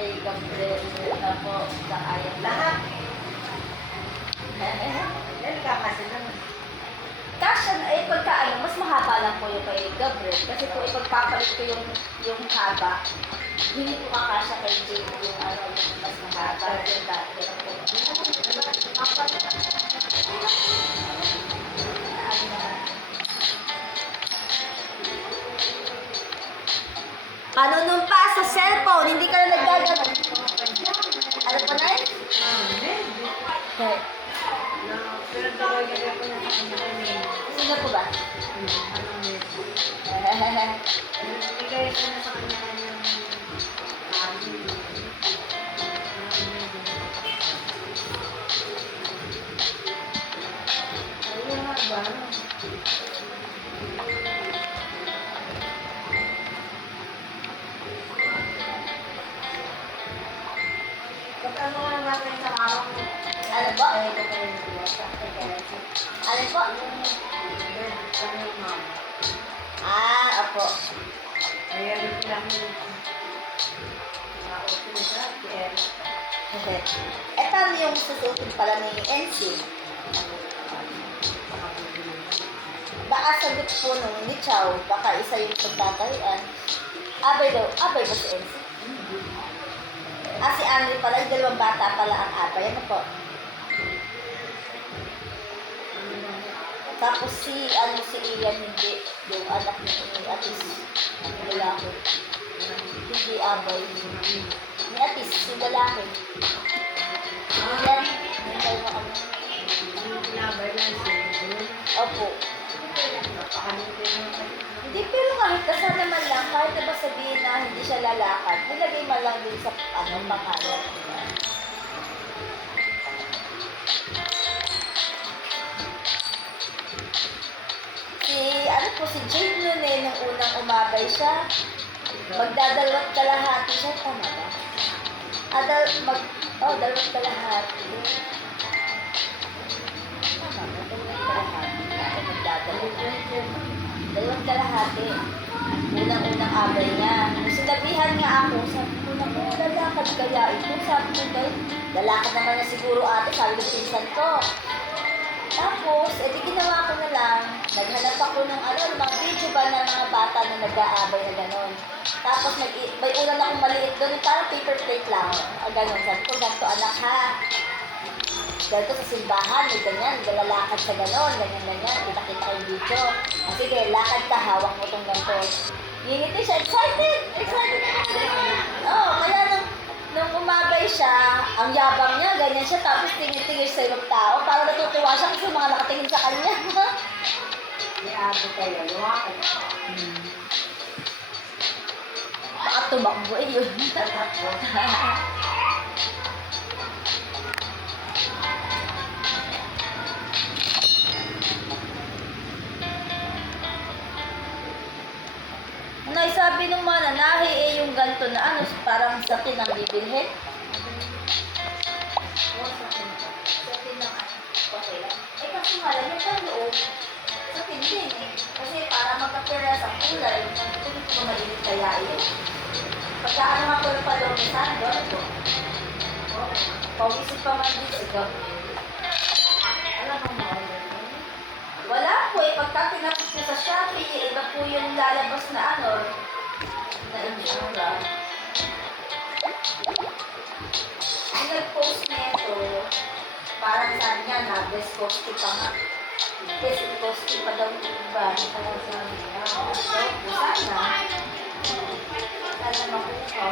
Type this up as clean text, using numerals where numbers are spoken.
kay Gabriel. Na po, sa kaya. Lahat. Yan ka kasi naman. Kasya, pagka mas mahaba lang po yung kay Gabriel. Kasi po ipagpapalit ko yung haba. Hindi po kakasya kay Jane yung mas mahaba. Yung dati po. Panunumpa sa cellphone, hindi ka na naggaganon. Ano po na yun? Okay. Pero talaga ko na sa kanya. Sino po ba? Bigay ko na sa kanya yung ayun nga ba? Ba't ano nga natin sa araw mo? Ano po? Ano po? Opo. Ayan yung namin sa opisina, Ito yung susutin pala ni NC. Baka sagot po nung ni Chow, baka isa yung pagtatayuan. Abay ba si NC? Si Andre pala, yung dalawang bata pala ang abay. Ano po? Tapos si Ian, hindi. Yung anak ni Atis. Yung lalaki. Hindi abay. Ni Atis, yung lalaki. Ian, yung dalawa kami. pinabay lang siya. Opo. Napakalitin mo. Hindi, pero kahit kasi naman lang, kahit na ba sabihin na hindi siya lalakad, nilagay mo lang din sa pangalan. Diba? Si Jade nun nung unang umabay siya, magdadalawat kalahati siya, tama ba? Dalawat kalahati. Tama ba? Dalawat kalahati. Unang-unang abay niya. Nung sinabihan nga ako, sabi ko na po, lalakad kaya ito. Sabi ko kayo, lalakad naman na siguro ate, sabi ko pinsan ko. Tapos, di ginawa ko na lang, naghanap ako ng mga video ba ng mga bata na nag-aabay na gano'n. Tapos, may ulan akong maliit doon, parang paper plate lang. Gano'n, sabi ko, ganito anak ha. Ganito sa simbahan, may ganyan, lalakad sa gano'n, ganyan, kita-kita yung video. Sige, lakad ka, hawak mo itong ganito. Ngingiti siya, excited na. Kaya nung umabay siya, ang yabang niya, ganyan siya, tapos tingin-tingin sa ibang tao, parang natutuwa siya kasi mga nakatingin sa kanya. May abo kayo, lumakad. Baka tumakbo yun. Sabi nung mananahi yung ganito na parang sakin ang bibilhin. Sakin ng okay lang. Kasi nga lang, yung loob, sakin din Kasi para magkapira sa kulay, kung ito malilit kaya yun. Pagka nga ko yung palomisan, doon ito. Pawisip pa man din siya. Alam mo mo, Wala po pagka pinapit ko sa Shopee, iba po yung lalabas na na insura. Yung nag-post na ito, parang sabi niya na, best posty pa nga. Best posty pa daw yung iba. Parang sabi niya, sana makuha.